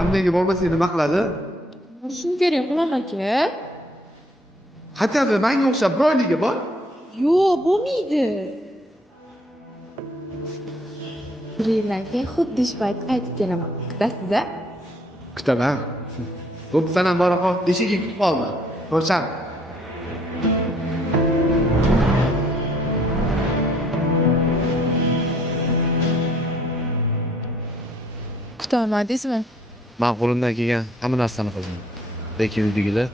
annaga bo'lmasa nima qiladi? Shuni kerak qilaman aka. Hatto menga o'xshab bir oyligi bor. Yo'q, bo'lmaydi. Bir yildan keyin xuddi shu payt qaytib kelaman. Kutasiz-a? Kutaman. Bo'psan ham bora qol, eshiging kutib qolma. Ko'rsam. Kutolmadingizmi? Men qo'limdan kelgan hamma narsani qildim. Lekin uydagilar